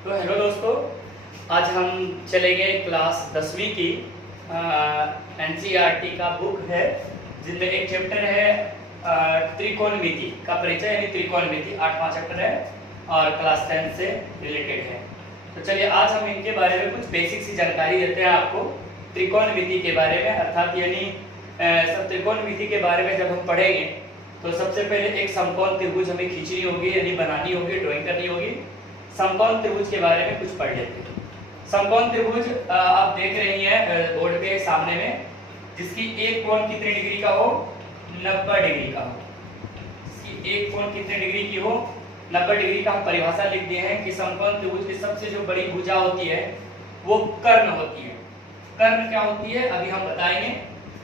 तो हेलो दोस्तों, आज हम चले गए क्लास 10वीं की एनसीईआरटी का बुक है, जिसमें एक चैप्टर है त्रिकोणमिति का परिचय, यानी त्रिकोणमिति 8वां चैप्टर है और क्लास 10 से रिलेटेड है। तो चलिए आज हम इनके बारे में कुछ बेसिक सी जानकारी देते हैं आपको त्रिकोणमिति के बारे में। अर्थात यानी सब त्रिकोणमिति के बारे में जब हम पढ़ेंगे तो सबसे पहले एक समकोण त्रिभुज हमें खींचनी होगी, यानी बनानी होगी, ड्राइंग करनी होगी। समकोण त्रिभुज के बारे में कुछ पढ़ लेते हैं। समकोण त्रिभुज आप देख रही हैं बोर्ड पे सामने में, जिसकी एक कोण कितने डिग्री का हो, 90 डिग्री का हो। जिसकी एक कोण कितने डिग्री की हो, 90 डिग्री का। हम परिभाषा लिख दिए हैं कि समकोण त्रिभुज की सबसे जो बड़ी भुजा होती है वो कर्ण होती है। कर्ण क्या होती है अभी हम बताएंगे।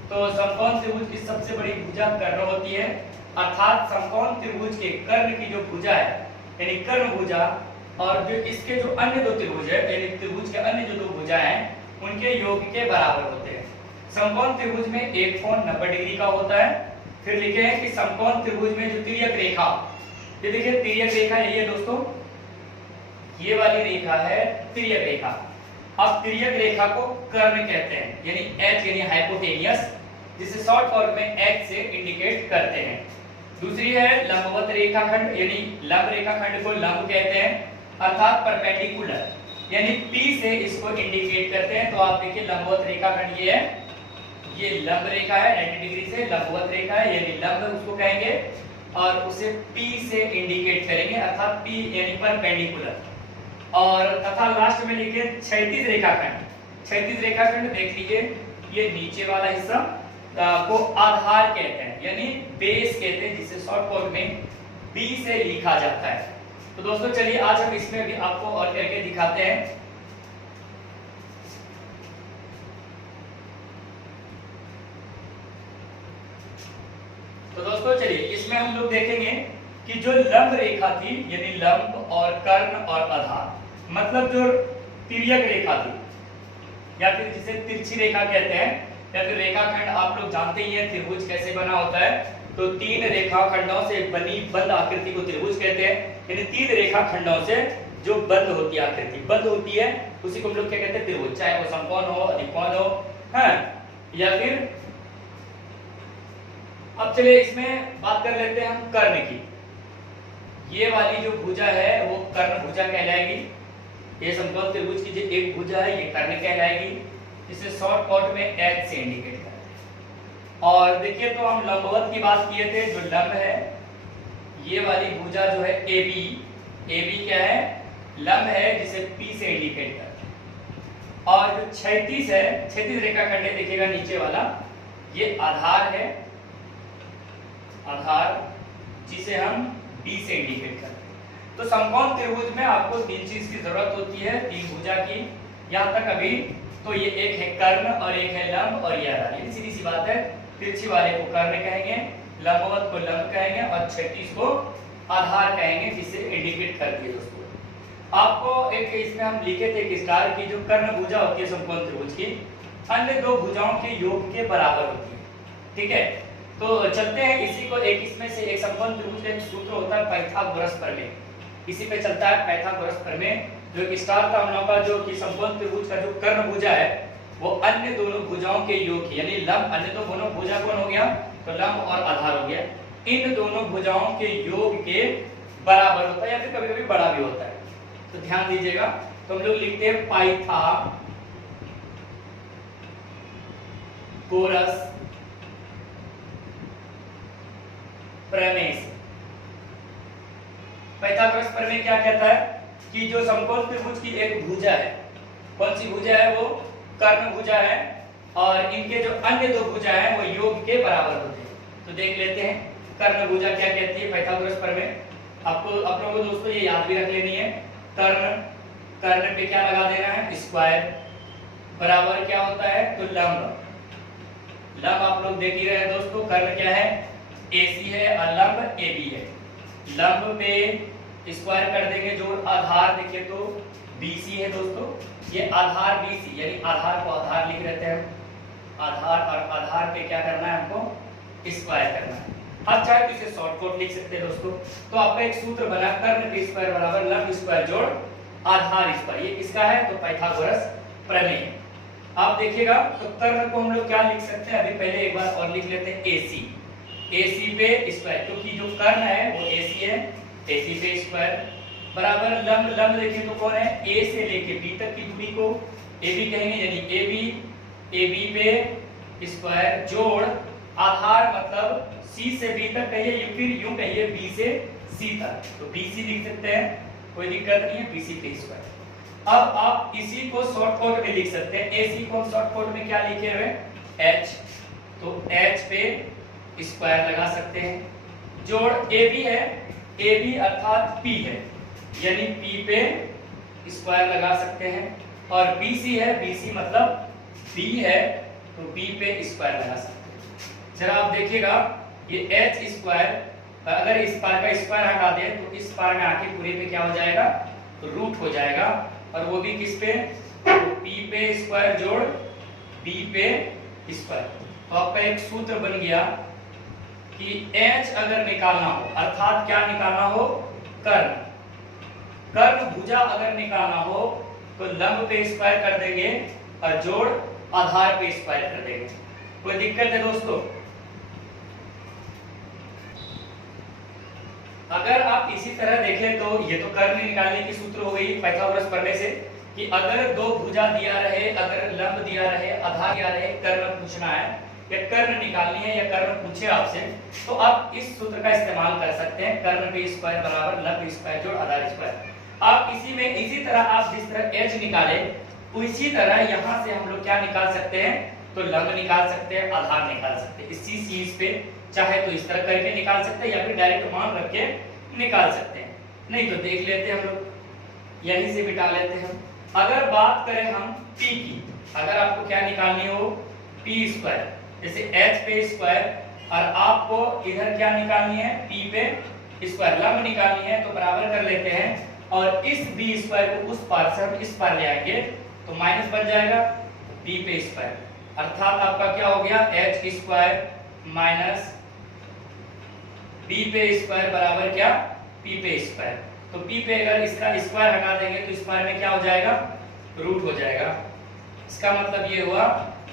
तो समकोण त्रिभुज की सबसे बड़ी भुजा कर्ण होती है। अर्थात समकोण त्रिभुज के कर्ण की जो भुजा है, यानी कर्ण भुजा, और जो इसके जो अन्य दो त्रिभुज है, यानी त्रिभुज के अन्य जो दो भुजा हैं उनके योग के बराबर होते हैं। समकोण त्रिभुज में एक कोण 90 डिग्री का होता है। फिर लिखे हैं कि समकोण त्रिभुज में जो तिर्यक रेखा, ये देखिए तिर्यक रेखा यही है दोस्तों, ये वाली रेखा है तिर्यक रेखा। अब तिर्यक रेखा को कर्ण कहते हैं, यानी H यानी हाइपोटेनियस, जिसे शॉर्ट फॉर्म में H से इंडिकेट करते हैं। दूसरी है लंबवत रेखाखंड, यानी लंब रेखाखंड को लंब कहते हैं, अर्थात परपेंडिकुलर, यानी P से इसको इंडिकेट करते हैं। तो आप देखिए लंबवत रेखाखंड ये है, ये लंब रेखा है 90 डिग्री से, लंबवत रेखा है यानी लंब उसको कहेंगे, और उसे P से इंडिकेट करेंगे, अर्थात P यानी परपेंडिकुलर। और तथा लास्ट में लिखे क्षैतिज रेखाखंड। क्षैतिज रेखाखंड देख लीजिए, ये नीचे वाला हिस्सा को आधार कहते हैं, यानी बेस कहते हैं, जिसे शॉर्ट फॉर्म में B से लिखा जाता है। तो दोस्तों चलिए आज हम इसमें भी आपको और करके दिखाते हैं। तो दोस्तों चलिए इसमें हम लोग देखेंगे कि जो लंब रेखा थी, यानी लंब और कर्ण और आधार, मतलब जो तिर्यक रेखा थी, या फिर जिसे तिरछी रेखा कहते हैं, या फिर रेखाखंड आप लोग जानते ही हैं त्रिभुज कैसे बना होता है। तो तीन रेखाखंडों से बनी बंद आकृति को त्रिभुज कहते हैं, यानी तीन रेखाखंडों से जो बंद होती है, आकृति बंद होती है, उसी को हम लोग क्या कहते हैं, त्रिभुज। चाहे वो समकोण हो, अधिकोण हो, या फिर अब चलिए इसमें बात कर लेते हैं हम कर्ण की। ये वाली जो भुजा है वो कर्ण भुजा कहलाएगी। ये समकोण त्रिभुज की जो एक भुजा है ये कर्ण कहलाएगी, जिसे शॉर्ट कट में H से इंडिकेट करते हैं। और देखिए तो हम लंबवत की बात किए थे, जो लंब है, ये वाली भुजा जो है AB क्या है, लंब है, जिसे P से इंडिकेट करते हैं। और जो क्षैतिज है, क्षैतिज रेखाखंड है, देखिएगा नीचे वाला, ये आधार है, आधार, जिसे हम B से इंडिकेट करते हैं। तो समकोण त्रिभुज में आपको तीन चीज की जरूरत होती है, तीन भुजा की, यहाँ तक अभी। तो ये एक है कर्ण और एक है लंब और ये आधार। ये सीधी सी बात है, तिरछी वाले को कर्ण कहेंगे, लंबवत को लंब कहेंगे और क्षैतिज को आधार कहेंगे, जिसे इंडिकेट करती है दोस्तों। आपको एक इसमें हम लिखे थे कि स्टार की जो कर्ण भुजा होती है समकोण त्रिभुज की, अन्य दो भुजाओं के योग के बराबर होती है। ठीक है, तो चलते हैं इसी को, एक इसमें से एक समकोण त्रिभुज का एक सूत्र होता है पाइथागोरस प्रमेय, इसी पे चलता है पाइथागोरस प्रमेय, जो कि स्टार था हम लोगों का, जो कि समकोण त्रिभुज का जो कर्ण भुजा है वो अन्य दोनों भुजाओं के योग की, यानी लंब, अन्य दो दोनों भुजा कौन हो गया, तो लंब और आधार हो गया, इन दोनों भुजाओं के योग के बराबर होता है, या फिर कभी-कभी बड़ा भी होता है। तो ध्यान दीजिएगा, तो हम लोग लिखते हैं पाइथागोरस प्रमेय। पाइथागोरस प्रमेय क्या कहता है कि जो समकोण त्रिभुज की एक भुजा है, कौन सी भुजा है, वो कर्ण भुजा है, और इनके जो अन्य दो भुजा है वो योग के बराबर होते हैं। तो देख लेते हैं कर्ण भुजा क्या कहती है पाइथागोरस प्रमेय। आपको आप लोगों को दोस्तों ये याद भी रख लेनी है। कर्ण पे क्या लगा देना है, स्क्वायर, बराबर क्या होता है, तो लंब। लंब आप लोग देख ही रहे हैं दोस्तों, कर्ण क्या है, AC है और लंब AB है। लंब पे स्क्वायर कर देंगे, जो आधार देखिए तो BC है दोस्तों, ये आधार BC, यानी आधार को आधार लिख लेते हैं, आधार, और आधार पे क्या करना है हमको, स्क्वायर करना है। अब चाहे तो इसे शॉर्ट कट लिख सकते हैं दोस्तों। तो आपका एक सूत्र बना, कर्ण पे स्क्वायर बराबर लंब स्क्वायर जोड़ आधार स्क्वायर। ये किसका है? तो पाइथागोरस प्रमेय। आप देखिएगा तो कर्ण को हम लोग क्या लिख सकते हैं, अभी पहले एक बार और लिख लेते हैं AC। AC पे स्क्वायर, क्योंकि जो कर्ण है वो AC है, AC पे स्क्वायर बराबर लंब। लंब देखिए तो कौन है? A से लेके B तक की दूरी को AB कहेंगे, यानी AB पे स्क्वायर जोड़ आधार मतलब C से B तक कहिए या फिर यूं कहिए B से C तक, तो BC लिख सकते हैं, कोई दिक्कत नहीं है, BC पे स्क्वायर। अब आप इसी को शॉर्ट कोड में लिख सकते हैं। AC को हम शॉर्ट कोड में क्या लिखे हुए? H, तो H पे स्क्वायर लगा सकते हैं। जोड़ AB है, AB अर्थात P है, यानी P पे स्क्वायर लगा सकते हैं। और BC है, BC मतलब B है, तो B पे स्क्वायर लगा सकते हैं। जरा आप देखिएगा ये H स्क्वायर, अगर इस पार का स्क्वायर हटा दें तो इस पार में आके पूरे पे क्या हो जाएगा? तो रूट हो जाएगा, और वो भी किस पे? तो P पे स्क्वायर जोड़ B पे स्क्वायर। तो आपका एक सूत्र बन गया कि H अगर निकालना हो, अर्थात क्या निकालना हो? कर्ण। कर्ण भुजा अगर निकालना हो तो लंब पे स्क्वायर कर देंगे और जोड़ आधार पे स्क्वायर कर देंगे। कोई दिक्कत है दोस्तों? अगर आप इसी तरह देखें तो ये तो कर्ण निकालने की सूत्र हो गई पाइथागोरस प्रमेय से कि अगर दो भुजा दिया रहे, अगर लंब दिया रहे, आधार दिया रहे, कर्ण पूछना है या कर्ण निकालनी है या कर्ण पूछे आपसे, तो आप इस सूत्र का इस्तेमाल कर सकते हैं। कर्ण पे स्क्वायर बराबर लंब स्क्वायर जोड़ आधार स्क्वायर। आप इसी तरह आप जिस तरह H निकाले उसी तरह यहाँ से हम लोग क्या निकाल सकते हैं? तो लंब निकाल सकते हैं, आधार निकाल सकते हैं। इसी चीज पे चाहे तो इस तरह करके निकाल सकते हैं या फिर डायरेक्ट मान रख के निकाल सकते हैं। नहीं तो देख लेते हैं हम लोग, यहीं से मिटा लेते हैं। अगर बात करें हम P की, अगर आपको क्या निकालनी हो? P स्क्वायर, जैसे H पे स्क्वायर और आपको इधर क्या निकालनी है? P पे स्क्वायर, लंब निकालनी है, तो बराबर कर लेते हैं। और इस B स्क्वायर को उस पार से हम इस पार ले आएंगे तो माइनस बन जाएगा B पे स्क्वायर, अर्थात आपका क्या हो गया? H स्क्वायर माइनस B पे स्क्वायर बराबर क्या? P पे स्क्वायर। तो P पे अगर इसका स्क्वायर हटा देंगे तो स्क्वायर में क्या हो जाएगा? रूट हो जाएगा। इसका मतलब ये हुआ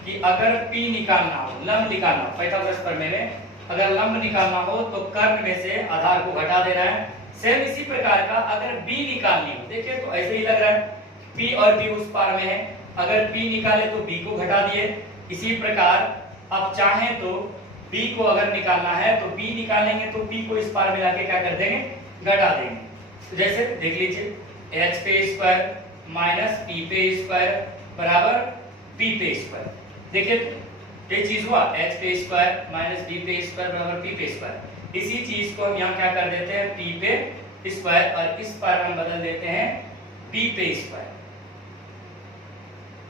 कि अगर P निकालना हो, लंब निकालना हो, पाइथागोरस प्रमेय में अगर लंब निकालना हो तो कर्ण में से आधार को घटा देना है। सेम इसी प्रकार का अगर B निकालनी हो, देखिए तो ऐसे ही लग रहा है, P और B उस पार में है, अगर P निकाले तो B को घटा दिए। इसी प्रकार आप चाहें तो B को अगर निकालना है तो B निकालेंगे तो P को इस पार मिला के क्या कर देंगे? घटा देंगे। तो जैसे देख लीजिए H पे स्क्वायर माइनस P पे स्क्वायर बराबर P पे स्क्वायर। देखिए ये चीज हुआ, H पे स्क्वायर माइनस B पे स्क्वायर बराबर P पे स्क्वायर। इसी चीज को हम यहाँ क्या कर देते हैं? P पे स्क्वायर, और इस पार हम बदल देते हैं B पे स्क्वायर।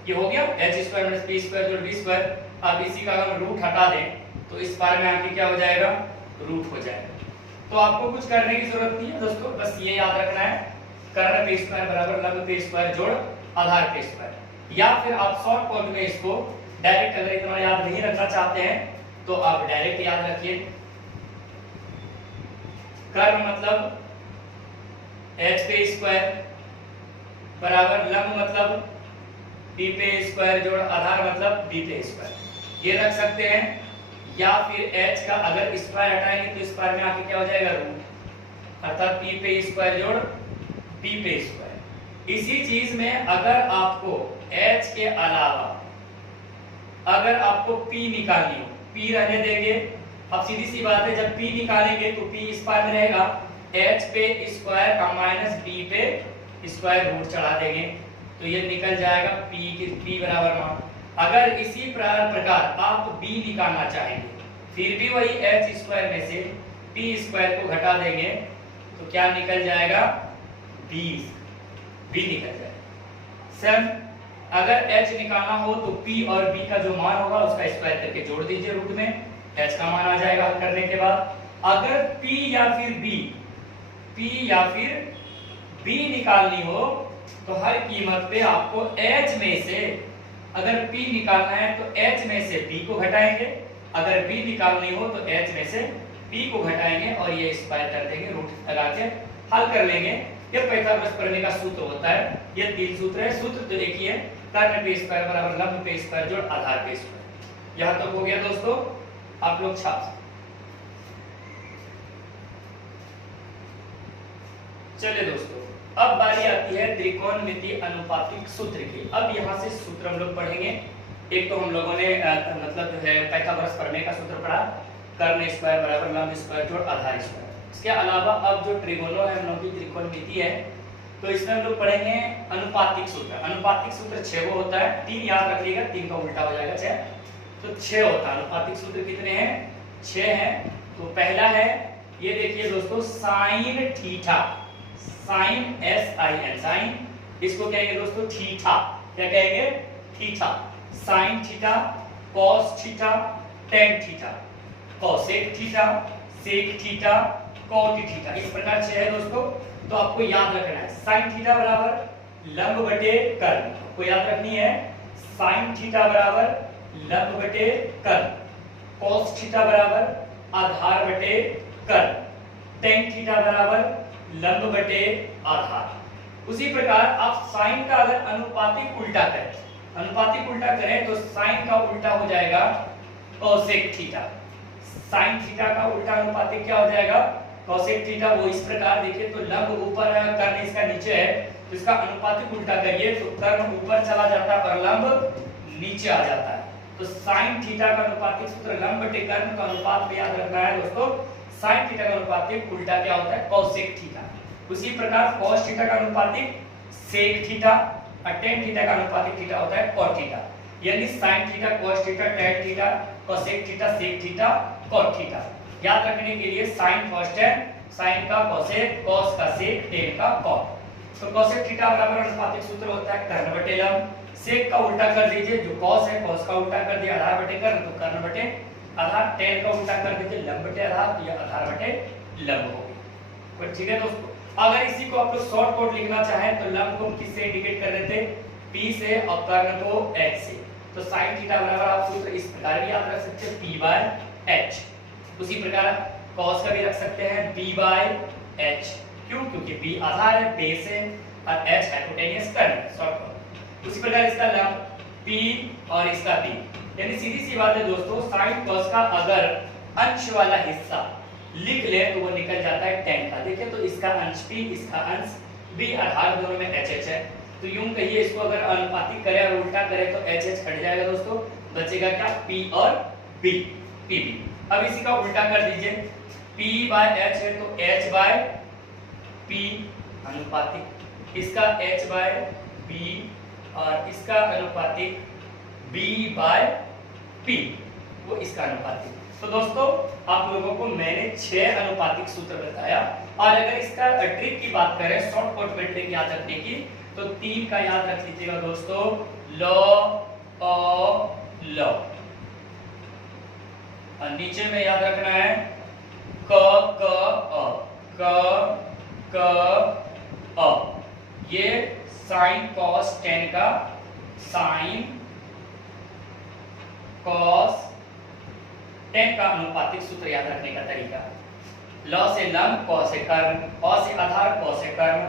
ये हो गया H square minus P square जोड़ B स्क्वायर। अब इसी का हम रूट हटा दें तो इस पार में आके क्या हो जाएगा? रूट हो जाएगा। तो आपको कुछ करने की जरूरत नहीं है दोस्तों, बस ये याद रखना है कर्ण पे स्क्वायर बराबर लंब पे स्क्वायर जोड़ आधार पे स्क्वायर। या फिर आप शॉर्ट कोड में इसको डायरेक्ट अगर इतना याद नहीं रखना चाहते हैं तो आप डायरेक्ट याद रखिए, कर्ण मतलब H पे स्क्वायर बराबर लंब मतलब P पे स्क्वायर जोड़ आधार मतलब B पे स्क्वायर, ये रख सकते हैं। या फिर H का अगर स्क्वायर हटाएंगे तो स्क्वायर में आके क्या हो जाएगा? रूट, अर्थात P पे स्क्वायर जोड़ P पे स्क्वायर। इसी चीज में अगर आपको H के अलावा अगर आपको P निकालनी हो, P रहने देंगे। अब सीधी सी बात है, जब P निकालेंगे तो P इस पार में रहेगा, H पे स्क्वायर का माइनस B पे स्क्वायर रूट चढ़ा देंगे तो ये निकल जाएगा P बराबर मान। अगर इसी प्रकार आप B निकालना चाहेंगे फिर भी वही H स्क्वायर में से P स्क्वायर को घटा देंगे तो क्या निकल जाएगा? B निकल जाएगा। सर अगर H निकालना हो तो P और B का जो मान होगा उसका स्क्वायर करके जोड़ दीजिए रूट में, H का मान आ जाएगा हल करने के बाद। अगर P या फिर B निकालनी हो तो हर कीमत पे आपको H में से, अगर P निकालना है तो H में से B को घटाएंगे, अगर B निकालनी हो तो H में से P को घटाएंगे और ये स्क्वायर कर देंगे, रूट लगा के हल कर लेंगे। ये पाइथागोरस प्रमेय का सूत्र होता है। ये 3 सूत्र है। सूत्र तो एक ही है, कर्ण पे स्क्वायर बराबर लंब पे स्क्वायर जोड़ आधार पे स्क्वायर। यहां तक हो गया दोस्तों, आप लोग छाप। चलिए दोस्तों, अब बारी आती है त्रिकोणमितीय अनुपातिक सूत्र की। अब यहाँ से सूत्र हम लोग पढ़ेंगे। एक तो हम लोगों ने मतलब जो है पाइथागोरस प्रमेय का सूत्र पढ़ा, कर्ण स्क्वायर बराबर लंब स्क्वायर जोड़ आधार स्क्वायर। इसके अलावा अब जो ट्रिगोनो है हम लोग की त्रिकोणमिति है, तो इसमें हम लोग पढ़ेंगे अनुपातिक सूत्र। अनुपातिक सूत्र 6 वो होता है, 3 याद रख लीजिएगा, 3 का उल्टा हो जाएगा 6, तो 6 होता है। अनुपातिक सूत्र कितने हैं? 6 हैं। तो पहला है, ये देखिए दोस्तों, sine theta, sine SIN, sine इसको कहेंगे दोस्तों थीटा। क्या कहेंगे? Theta. Sine theta, cos theta, tan theta, cosec theta, sec theta, cot theta. इस प्रकार से है दोस्तों, तो आपको याद रखना है। साइन थीटा बराबर लंब बटे कर्ण, आपको याद रखनी है। साइन थीटा बराबर लंब बटे कर्ण, कॉस थीटा बराबर आधार बटे कर्ण, टेन थीटा बराबर लंब बटे आधार। उसी प्रकार आप साइन का अगर अनुपातिक उल्टा करें, अनुपातिक उल्टा करें तो साइन का उल्टा हो जाएगा कोसेक थीटा। साइन थीटा का उल्टा अनुपातिक क्या हो जाएगा? Cosec theta. वो इस प्रकार देखिए, तो लंब ऊपर है, कर्ण इसका नीचे है, तो इसका अनुपातिक उल्टा करिए तो कर्ण ऊपर चला जाता है और लंब नीचे आ जाता है। तो साइन थीटा का अनुपातिक सूत्र लंब बटे कर्ण का अनुपात में याद रखना है दोस्तों। साइन थीटा का अनुपातिक उल्टा क्या होता है? Cosec theta. उसी प्रकार कॉस थीटा का अनुपातिक सेक थीटा और टेन थीटा का अनुपातिक थीटा होता है कॉट थीटा। यानी sine theta, cos theta, tan theta, cosec theta, sec theta, cot theta. याद रखने के लिए साइन फर्स्ट है, साइन का कोसेक, कॉस का सेक, टेन का कॉट। तो कोसेक थीटा बराबर अनुपातिक सूत्र होता है कर्ण बटे लंब। सेक का उल्टा कर दीजिए, जो कॉस है कॉस का उल्टा कर दिया आधार बटे कर्ण, तो कर्ण बटे आधार। टेन का उल्टा कर दीजिए लंब बटे आधार, तो यह आधार बटे लंब हो गई। ठीक है दोस्तों, अगर इसी को आप लोग शॉर्ट कोड लिखना चाहें तो लंब को किससे इंडिकेट कर देते? P से और कर्ण को H से। तो sin थीटा बराबर आप सूत्र इस प्रकार भी याद रख सकते हैं, P/H। उसी प्रकार cos का भी रख सकते हैं, B/H। क्यों? क्योंकि B आधार है, बेस है और H हाइपोटेनियस कर्ण है, शॉर्ट कोड। उसी प्रकार इसका लंब P और इसका B। यानी सीधी सी बात है दोस्तों, sin cos का अगर अंश वाला हिस्सा लिख ले तो वो निकल जाता है tan का। देखिए तो इसका अंश P, इसका अंश B, आधार दोनों में HH है। तो यूं कहिए, इसको अगर अनुपातिक करें और उल्टा करें तो HH हट जाएगा दोस्तों, बचेगा क्या? P और B, PB। अब इसी का उल्टा कर दीजिए, P/H है तो H/P अनुपातिक, इसका H/B और इसका अनुपातिक B/P, वो इसका अनुपातिक। तो दोस्तों आप लोगों को मैंने 6 अनुपातिक सूत्र बताया, और अगर इसका ट्रिक की बात करें, शॉर्ट कट में ट्रिक याद रखने की, तो 3 का याद रख लीजिएगा दोस्तों, लॉ ऑफ लॉ, और नीचे में याद रखना है क ये साइन कॉस टेन का, साइन कॉस टेन का अनुपातिक सूत्र याद रखने का तरीका। लॉ से लंब, कॉस से कर्ण, कॉस से आधार, कॉस से कर्ण,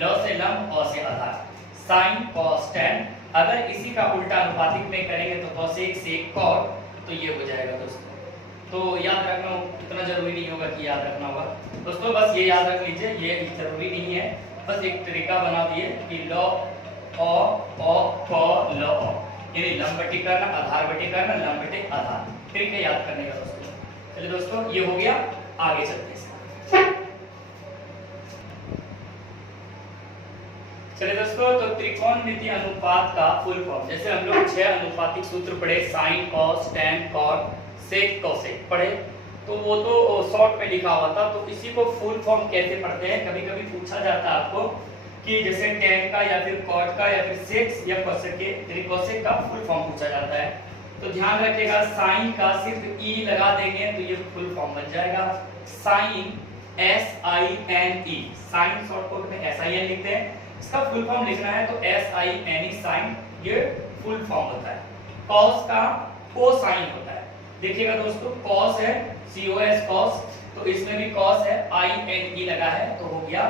लॉ से लंब, कॉस से आधार, साइन कॉस टेन। अगर इसी का उल्टा अनुपातिक में करेंगे तो कोसेक सेक कॉट, तो ये हो जाएगा दोस्तों। तो याद रखना इतना जरूरी नहीं होगा कि याद रखना होगा दोस्तों, बस ये याद रख लीजिए, ये जरूरी नहीं है, बस एक तरीका बना दिए कि लॉ लॉ, यानी लंब बटे कर्ण, आधार बटे कर्ण, लंब बटे आधार, ट्रिक है याद करने का दोस्तों। चलिए दोस्तों ये हो गया, आगे चलते हैं। चलिए दोस्तों, तो त्रिकोणमितीय अनुपात का फुल फॉर्म, जैसे हम लोग 6 अनुपातिक सूत्र पढ़े, sine cos tan cot sec cosec पढ़े, तो वो तो शॉर्ट में लिखा हुआ था। तो इसी को फुल फॉर्म कैसे पढ़ते हैं, कभी कभी पूछा जाता है आपको कि जैसे टेन का या फिर कॉट का या फिर सेक या कोसेक के, कोसेक का फुल फॉर्म पूछा जाता है। तो ध्यान रखिएगा, साइन का सिर्फ ई लगा देंगे तो ये फुल फॉर्म बन जाएगा, sine SINE, sine short code में SIN लिखते हैं, इसका फुल फॉर्म लिखना है तो SINE, साइन, ये फुल फॉर्म होता है। कॉस का कोसाइन होता है, देखिएगा दोस्तों, कॉस है COS कॉस, तो इसमें भी कॉस है, INE लगा है, तो हो गया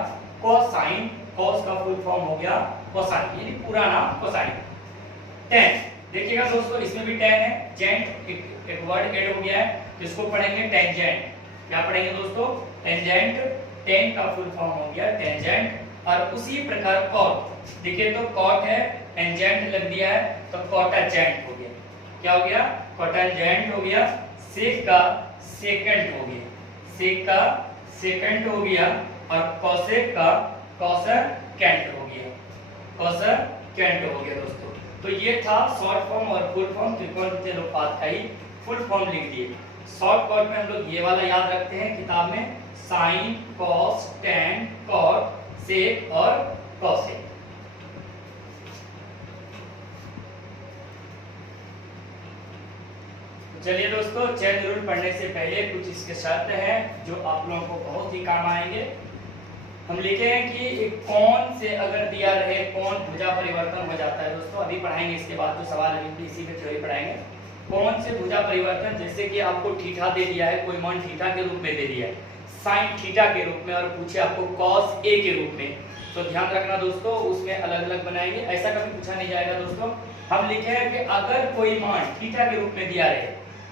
कोसाइन कॉस का फुल फॉर्म हो गया कोसाइन, यानी पूरा नाम कोसाइन। टेन, देखिएगा दोस्तों इसमें भी टेन है, जेंट एक वर्ड ऐड हो गया है, इसको पढ़ेंगे टेंजेंट। क्या पढ़ेंगे दोस्तों? टेंजेंट। टेन का फुल फॉर्म हो गया टेंजेंट। और उसी प्रकार कॉट, देखिए तो कॉट है, टेंजेंट लग दिया है तो कॉटाजेंट हो गया। क्या हो गया? कॉटाजेंट हो गया। सेक का सेकंड हो गया, सेक का सेकंड हो गया। और कॉसेक का कॉसेकेंट हो गया, कॉसेकेंट हो गया दोस्तों। तो ये था शॉर्ट फॉर्म और फुल फॉर्म, त्रिकोणमितीय अनुपात का ही फुल फॉर्म लिख दिए। शॉर्ट कट में हम लोग ये वाला याद रखते हैं किताब में, साइन, कॉस, टेन, कॉट, सेक और कॉसेक। चलिए दोस्तों, चेन रूल पढ़ने से पहले कुछ इसके शर्त हैं जो आप लोगों को बहुत ही काम आएंगे। हम लिखे हैं कि कौन से अगर दिया रहे कौन भुजा परिवर्तन हो जाता है दोस्तों, अभी पढ़ाएंगे इसके बाद जो सवाल अभी इसी में थ्योरी पढ़ाएंगे। कौन से भुजा परिवर्तन, जैसे कि आपको थीटा दे दिया है, कोई मान थीटा के रूप में दे दिया है, साइन थीटा के रूप में, और पूछे आपको कॉस ए के रूप में, तो ध्यान रखना दोस्तों उसमें अलग अलग बनाएंगे, ऐसा कभी पूछा नहीं जाएगा दोस्तों। हम लिखे हैं कि अगर कोई मान थीटा के रूप में दिया रहे,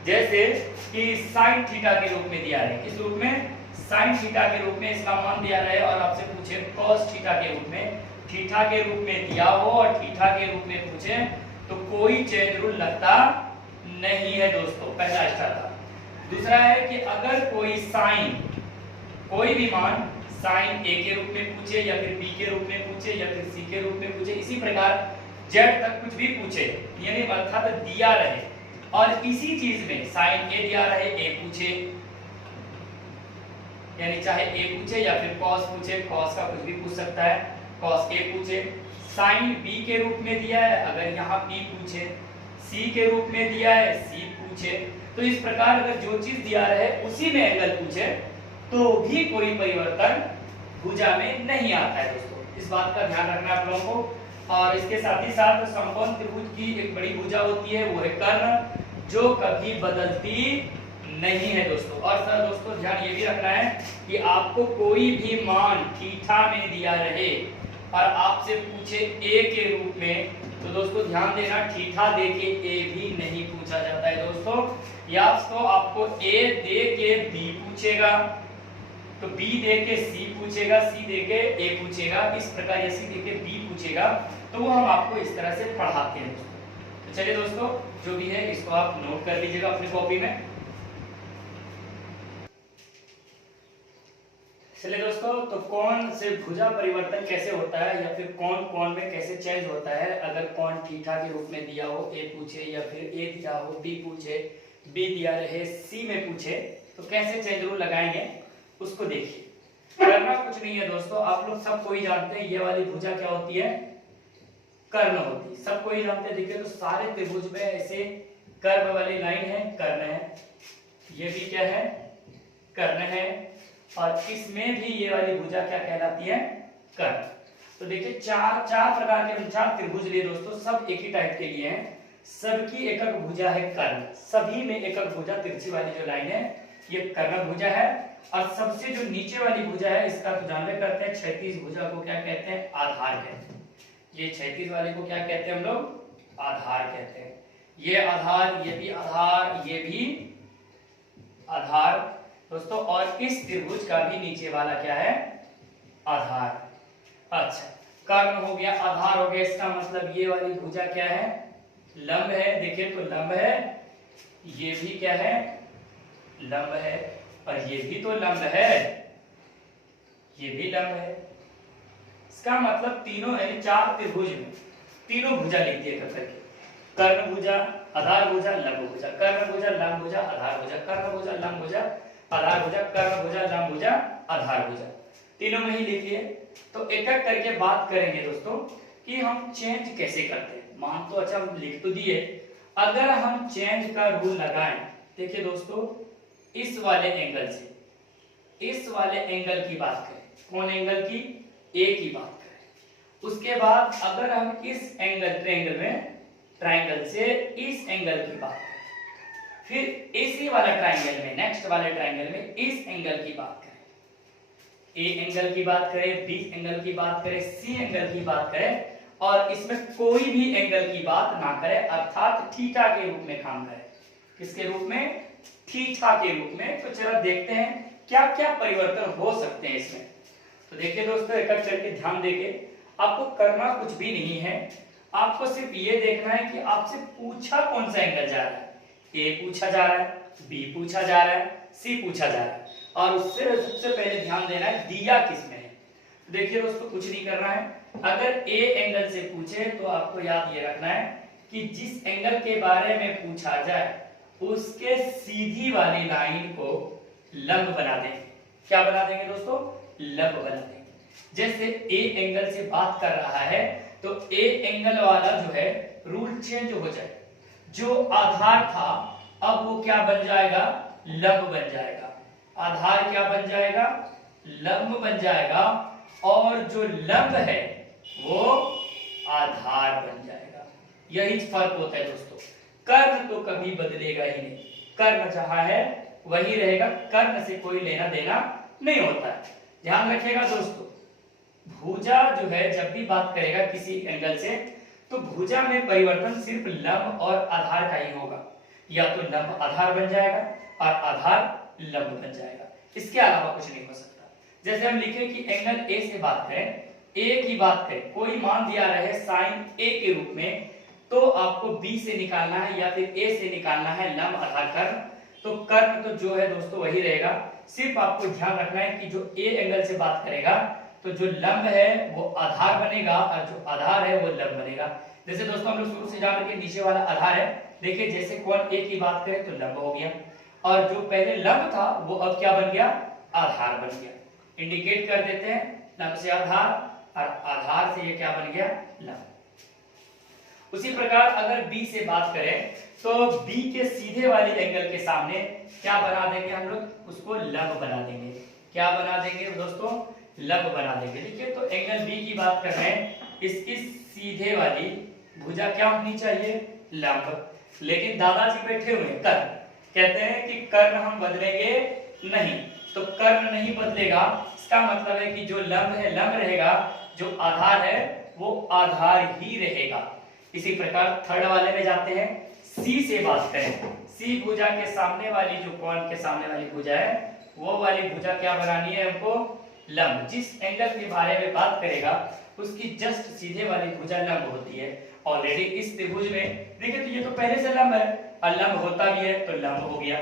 जैसे कि साइन थीटा के रूप में दिया रहे, किस रूप में? साइन थीटा के रूप में इसका मान दिया रहे, और आपसे पूछे कॉस थीटा के रूप में, थीटा के रूप में दिया हो और थीटा के रूप में पूछे, तो कोई चेन रूल लगता नहीं है दोस्तों, पहला स्टार था। दूसरा है कि अगर कोई साइन, कोई भी मान साइन ए के रूप में पूछे या फिर बी के रूप में पूछे या फिर सी के रूप में पूछे, इसी प्रकार जेड तक कुछ भी पूछे, यानी अर्थात दिया रहे और इसी चीज में साइन ए दिया रहे, ए पूछे, यानी चाहे ए पूछे या फिर कॉस पूछे, कॉस का कुछ भी पूछ सकता है, कॉस ए पूछे, साइन बी के रूप में दिया है, अगर यहाँ बी पूछे, सी के रूप में दिया है, सी पूछे, तो इस प्रकार अगर जो चीज दिया रहे उसी में एंगल पूछे तो भी कोई परिवर्तन भुजा में नहीं आता है दोस्तों, इस बात का ध्यान रखना आप लोगों को। और इसके साथ ही साथ समकोण त्रिभुज की एक बड़ी भुजा होती है, वो है कर्ण, जो कभी बदलती नहीं है दोस्तों। और सर दोस्तों ध्यान ये भी रखना है कि आपको कोई भी मान थीटा में दिया रहे और आपसे पूछे ए के रूप में, तो दोस्तों ध्यान देना थीटा दे के ए भी नहीं पूछा जाता है दोस्तों, या तो आपको ए दे के बी पूछेगा, तो बी दे के सी पूछेगा, सी दे के ए पूछेगा, इस प्रकार या सी दे के बी पूछेगा, तो वो हम आपको इस तरह से पढ़ाते हैं दोस्तों। तो चलिए दोस्तों जो भी है इसको आप नोट कर लीजिएगा अपनी कॉपी में। चलिए दोस्तों, तो कौन से भुजा परिवर्तन कैसे होता है या फिर कौन कौन में कैसे चेंज होता है, अगर कौन थीटा के रूप में दिया हो, ए पूछे या फिर ए दिया हो, बी पूछे, बी दिया रहे, सी में पूछे, तो कैसे चेंज रूल लगाएंगे उसको देखिए। करना कुछ नहीं है दोस्तों, आप लोग सब कोई जानते हैं ये वाली भुजा क्या होती है, कर्ण होती है, सब कोई जानते हैं। देखिए तो सारे त्रिभुज में ऐसे कर्व वाली लाइन है, कर्ण है, ये भी क्या है, कर्ण है, और इसमें भी ये वाली भुजा क्या कहलाती है, कर्ण। तो देखिए चार प्रकार के चार त्रिभुज लिए दोस्तों, सब एक ही टाइप के लिए हैं, सबकी एकक भुजा है कर्ण, सभी में एकक भुजा, तिरछी वाली जो लाइन है ये कर्ण भुजा है। और सबसे जो नीचे वाली भुजा है इसका तो जानते करते हैं, क्षैतिज भुजा को क्या कहते हैं, आधार कहते हैं। ये क्षैतिज वाले को क्या कहते हैं हम लोग, आधार कहते हैं। ये आधार, ये भी आधार, ये भी आधार दोस्तों, और इस त्रिभुज का भी नीचे वाला क्या है, आधार। अच्छा, कर्ण हो गया, आधार हो गया, इसका मतलब ये वाली भुजा क्या है, लंब है। देखिए तो लंब है, ये भी क्या है, लंब है, और ये भी तो लंब है, ये भी लंब है। इसका मतलब तीनों यानी चार त्रिभुज में तीनों भुजा लिख दिए करके, कर्ण भुजा, आधार भुजा, लंब भुजा, कर्ण भुजा, लंब भुजा, आधार भुजा, कर्ण भुजा, लंब भुजा, आधार भुजा, कर्ण भुजा, लंब भुजा, आधार भुजा, तीनों में ही लिख लिए। तो एक एक करके बात करेंगे दोस्तों कि हम चेंज कैसे करते हैं। मान तो अच्छा लिख तो दिए, अगर हम चेंज का रूल लगाएं, देखिए दोस्तों इस वाले एंगल से इस वाले एंगल की बात करें, कौन एंगल की, ए की बात करें, उसके बाद अगर हम इस एंगल ट्रायंगल से इस एंगल की बात करें, फिर इसी वाला ट्रायंगल में, नेक्स्ट वाले ट्रायंगल में इस एंगल की बात करें, ए एंगल की बात करें, बी एंगल की बात करें, सी एंगल की बात करें और इसमें कोई भी एंगल की बात ना करें, अर्थात थीटा के रूप में काम करें। किसके रूप में? थीटा के रूप में। तो चलो देखते हैं क्या क्या परिवर्तन हो सकते हैं इसमें। तो देखिए दोस्तों, एक एक करके ध्यान देके, आपको करना कुछ भी नहीं है, आपको सिर्फ ये देखना है कि आपसे पूछा कौन सा एंगल जा रहा है। ए पूछा जा रहा है, बी पूछा जा रहा है, सी पूछा जा रहा है, और उससे सबसे पहले ध्यान देना है दिया किसमें है। तो देखिए दोस्तों, कुछ नहीं करना है, अगर ए एंगल से पूछे तो आपको याद ये रखना है कि जिस एंगल के बारे में पूछा जाए उसके सीधी वाली लाइन को लंब बना देंगे। क्या बना देंगे दोस्तों? लंब बना देंगे। जैसे ए एंगल से बात कर रहा है तो ए एंगल वाला जो है रूल चेंज हो जाए, जो आधार था अब वो क्या बन जाएगा? लंब बन जाएगा। आधार क्या बन जाएगा? लंब बन जाएगा, और जो लंब है वो आधार बन जाएगा। यही फर्क होता है दोस्तों। कर्ण तो कभी बदलेगा ही नहीं, कर्ण जहां है वही रहेगा, कर्ण से कोई लेना देना नहीं होता है। ध्यान रखिएगा दोस्तों, भुजा जो है जब भी बात करेगा किसी एंगल से तो भुजा में परिवर्तन सिर्फ लंब और आधार का ही होगा। या तो लंब आधार बन जाएगा और आधार लंब बन जाएगा, इसके अलावा कुछ नहीं हो सकता। जैसे हम लिखे कि एंगल ए से बात करें, ए की बात करें, कोई मान दिया रहे साइन ए के रूप में, तो आपको बी से निकालना है या फिर ए से निकालना है लंब आधार कर्ण। तो कर्ण तो जो है दोस्तों वही रहेगा, सिर्फ आपको ध्यान रखना है कि जो ए एंगल से बात करेगा तो जो लंब है वो आधार बनेगा और जो आधार है वो लंब बनेगा। जैसे दोस्तों हम लोग शुरू से जान रहे नीचे वाला आधार है, देखिए जैसे कोण ए की बात करें तो लंब हो गया, और जो पहले लंब था वो अब क्या बन गया? आधार बन गया। इंडिकेट कर देते हैं लंब से आधार और आधार से ये क्या बन गया? लंब। उसी प्रकार अगर बी से बात करें तो बी के सीधे वाली एंगल के सामने क्या बना देंगे हम लोग? उसको लंब बना देंगे। क्या बना देंगे दोस्तों? लंब बना देंगे। देखिए तो एंगल बी की बात कर रहे हैं, इसकी सीधे वाली भुजा क्या होनी चाहिए? लंब। लेकिन दादाजी बैठे हुए हैं कर्ण, कहते हैं कि कर्ण हम बदलेंगे नहीं, तो कर्ण नहीं बदलेगा, इसका मतलब है कि जो लंब है लंब रहेगा, जो आधार है वो आधार ही रहेगा। इसी प्रकार थर्ड वाले में जाते हैं, सी से बात करें, सी भुजा के सामने वाली जो कोण के सामने वाली भुजा है वो वाली भुजा क्या बनानी है हमको? लंब। जिस एंगल के बारे में बात करेगा उसकी जस्ट सीधे वाली भुजा लंब होती है। ऑलरेडी इस त्रिभुज में देखिए तो ये तो पहले से लंब है और लंब होता भी है तो लंब हो गया।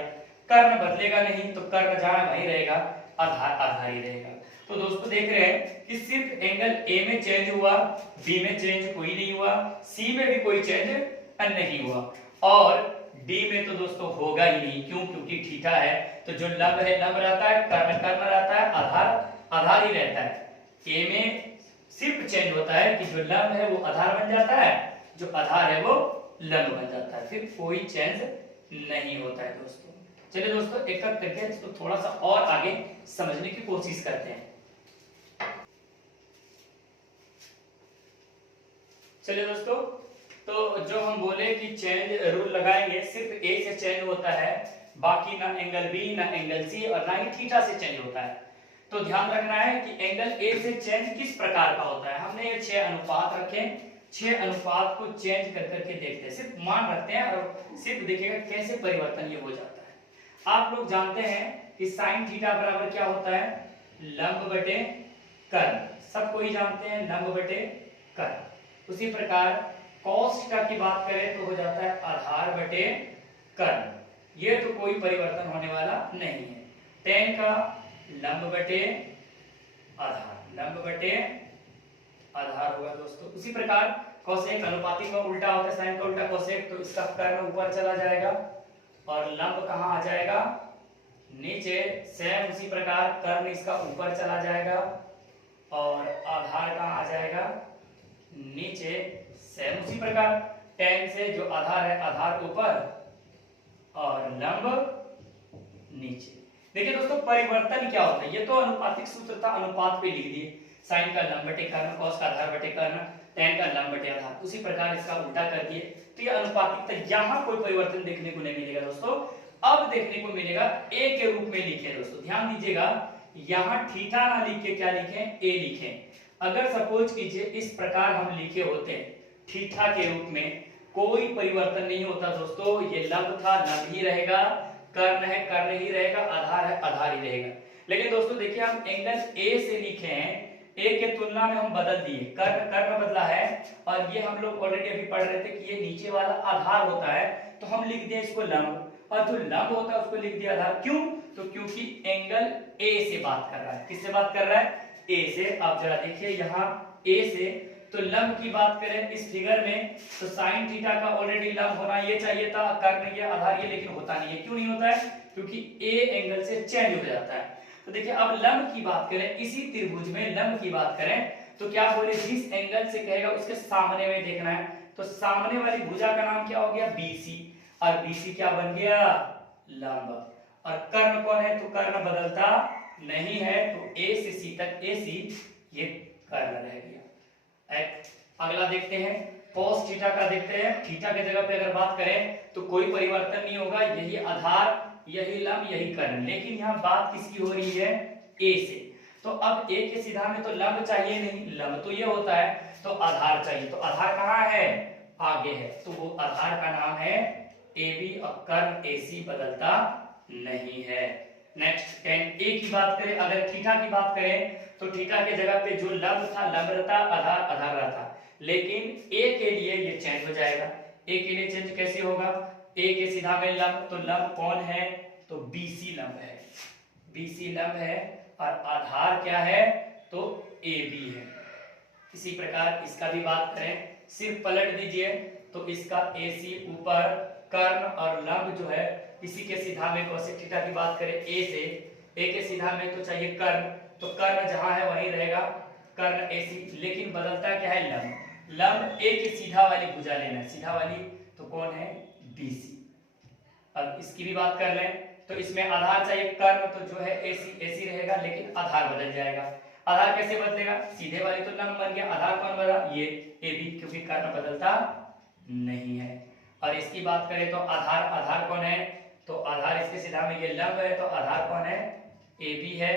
कर्ण बदलेगा नहीं, तो कर्ण जहां वही रहेगा, आधार आधार ही रहेगा। तो दोस्तों देख रहे हैं कि सिर्फ एंगल ए में चेंज हुआ, बी में चेंज कोई नहीं हुआ, सी में भी कोई चेंज नहीं हुआ, और डी में तो दोस्तों होगा ही नहीं। क्यों? क्योंकि थीटा है, तो जो लंब है लंब रहता है, कर्ण कर्ण रहता है, आधार आधार ही रहता है। ए में सिर्फ चेंज होता है कि जो लंब है वो आधार बन जाता है, जो आधार है वो लंब बन जाता है, फिर कोई चेंज नहीं होता है दोस्तों। चलिए दोस्तों एक एक करके इसको थोड़ा सा और आगे समझने की कोशिश करते हैं। चलिए दोस्तों, तो जो हम बोले कि चेंज रूल लगाएंगे, सिर्फ ए से चेंज होता है, बाकी ना एंगल बी ना एंगल सी और ना ही थीटा से चेंज होता है। तो ध्यान रखना है कि एंगल ए से चेंज किस प्रकार का होता है। हमने ये 6 अनुपात रखे, 6 अनुपात को चेंज कर करके देखते हैं, सिर्फ मान रखते हैं और सिर्फ देखिएगा कैसे परिवर्तन ये हो जाता है। आप लोग जानते हैं कि साइन थीटा बराबर क्या होता है? लंब बटे कर्ण, सबको ही जानते हैं, लंब बटे कर्ण। उसी प्रकार कॉस थीटा की बात करें तो हो जाता है आधार बटे कर्ण, ये तो कोई परिवर्तन होने वाला नहीं है। टेन का लंब बटे आधार, लंब बटे आधार होगा दोस्तों। उसी प्रकार कोसेक अनुपातिक में उल्टा होता है, साइन का उल्टा कोसेक, तो इसका कर्ण ऊपर चला जाएगा और लंब कहां आ जाएगा? नीचे। सेम उसी प्रकार कर्ण इसका ऊपर चला जाएगा और आधार कहां आ जाएगा? नीचे। सेम उसी प्रकार टेन से जो आधार है आधार ऊपर और लंब नीचे। देखिए दोस्तों परिवर्तन क्या होता है, ये तो अनुपातिक सूत्र था, अनुपात पे लिख दिए, साइन का लंब बटे कर्ण, कॉस का आधार बटे कर्ण, टेन का लंब बटे आधार। उसी प्रकार इसका उल्टा कर दिए तो ये अनुपातिक था। यहाँ कोई परिवर्तन देखने को नहीं मिलेगा दोस्तों। अब देखने को मिलेगा ए के रूप में लिखे दोस्तों, ध्यान दीजिएगा यहाँ थीटा ना लिख के क्या लिखें, ए लिखें। अगर सपोज कीजिए इस प्रकार हम लिखे होते थीटा के रूप में, कोई परिवर्तन नहीं होता दोस्तों, ये लंब था लंब ही रहेगा, कर्ण है कर्ण ही रहेगा, आधार है आधार ही रहेगा। लेकिन दोस्तों देखिए हम एंगल ए से लिखे हैं, ए के तुलना में हम बदल दिए, कर्ण कर्ण बदला है, और ये हम लोग ऑलरेडी अभी पढ़ रहे थे कि ये नीचे वाला आधार होता है, तो हम लिख दिए इसको लंब, और जो लंब होता है उसको लिख दिया आधार। क्यों? तो क्योंकि एंगल ए से बात कर रहा है। किससे बात कर रहा है? ए से। आप जरा देखिए यहाँ ए से, तो लंब की बात करें इस फिगर में, तो साइन थीटा का ऑलरेडी लंब होना ये चाहिए था, कर्ण ये आधार ये, लेकिन होता नहीं है। क्यों नहीं होता है? क्योंकि ए एंगल से चेंज हो जाता है। तो देखिए अब लंब की बात करें, इसी त्रिभुज में लंब की बात करें तो क्या बोले, जिस एंगल से कहेगा उसके सामने में देखना है, तो सामने वाली भुजा का नाम क्या हो गया? बीसी, और बीसी क्या बन गया? लंब। और कर्ण कौन है? तो कर्ण बदलता नहीं है, तो ए से सी तक एसी ये कर्ण रह गया। अगला देखते हैं cos थीटा का, देखते हैं थीटा के जगह पे अगर बात करें तो कोई परिवर्तन नहीं होगा, यही आधार यही लंब यही कर्ण, लेकिन यहाँ बात किसकी हो रही है? ए से। तो अब ए के सीधा में तो लंब चाहिए नहीं, लंब तो ये होता है, तो आधार चाहिए, तो आधार कहाँ है? आगे है, तो वो आधार का नाम है ए बी, और कर्ण ए सी बदलता नहीं है। नेक्स्ट टेन ए की बात करें, अगर थीटा की बात करें तो थीटा के जगह पे जो लंब था लंब रहता, आधार आधार रहता, लेकिन ए के लिए ये चेंज हो जाएगा। ए के लिए चेंज कैसे होगा? ए के सीधा में लंब, तो लंब कौन है? तो बीसी लंब है, बीसी लंब है, और आधार क्या है? तो ए बी है। इसी प्रकार इसका भी बात करें, सिर्फ पलट दीजिए, तो इसका ए सी ऊपर, कर्ण और लंब जो है इसी के सीधा में, कोसेक थीटा की बात करें ए से, ए के सीधा में तो चाहिए कर्ण, तो कर्ण जहां है वहीं रहेगा, कर्ण एसी, लेकिन बदलता क्या है? लंब। लंब ए के सीधा वाली भुजा लेना है, सीधा वाली तो कौन है? बीसी। अब इसकी भी बात कर लें तो इसमें आधार चाहिए कर्ण, तो जो है एसी एसी रहेगा, लेकिन आधार बदल जाएगा। आधार कैसे बदलेगा? सीधे वाली तो लंब बन गया, आधार कौन बना? ये ए बी, क्योंकि कर्ण बदलता नहीं है। और इसकी बात करें तो आधार आधार कौन है? तो आधार इसके सीधा में ये लंब है, तो आधार कौन है? ए बी है,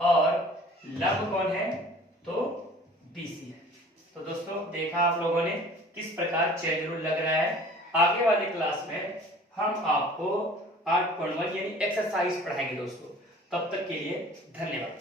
और लंब कौन है? तो बीसी है। तो दोस्तों देखा आप लोगों ने किस प्रकार चेन रूल लग रहा है। आगे वाले क्लास में हम आपको 8.1 यानी एक्सरसाइज पढ़ाएंगे दोस्तों। तब तक के लिए धन्यवाद।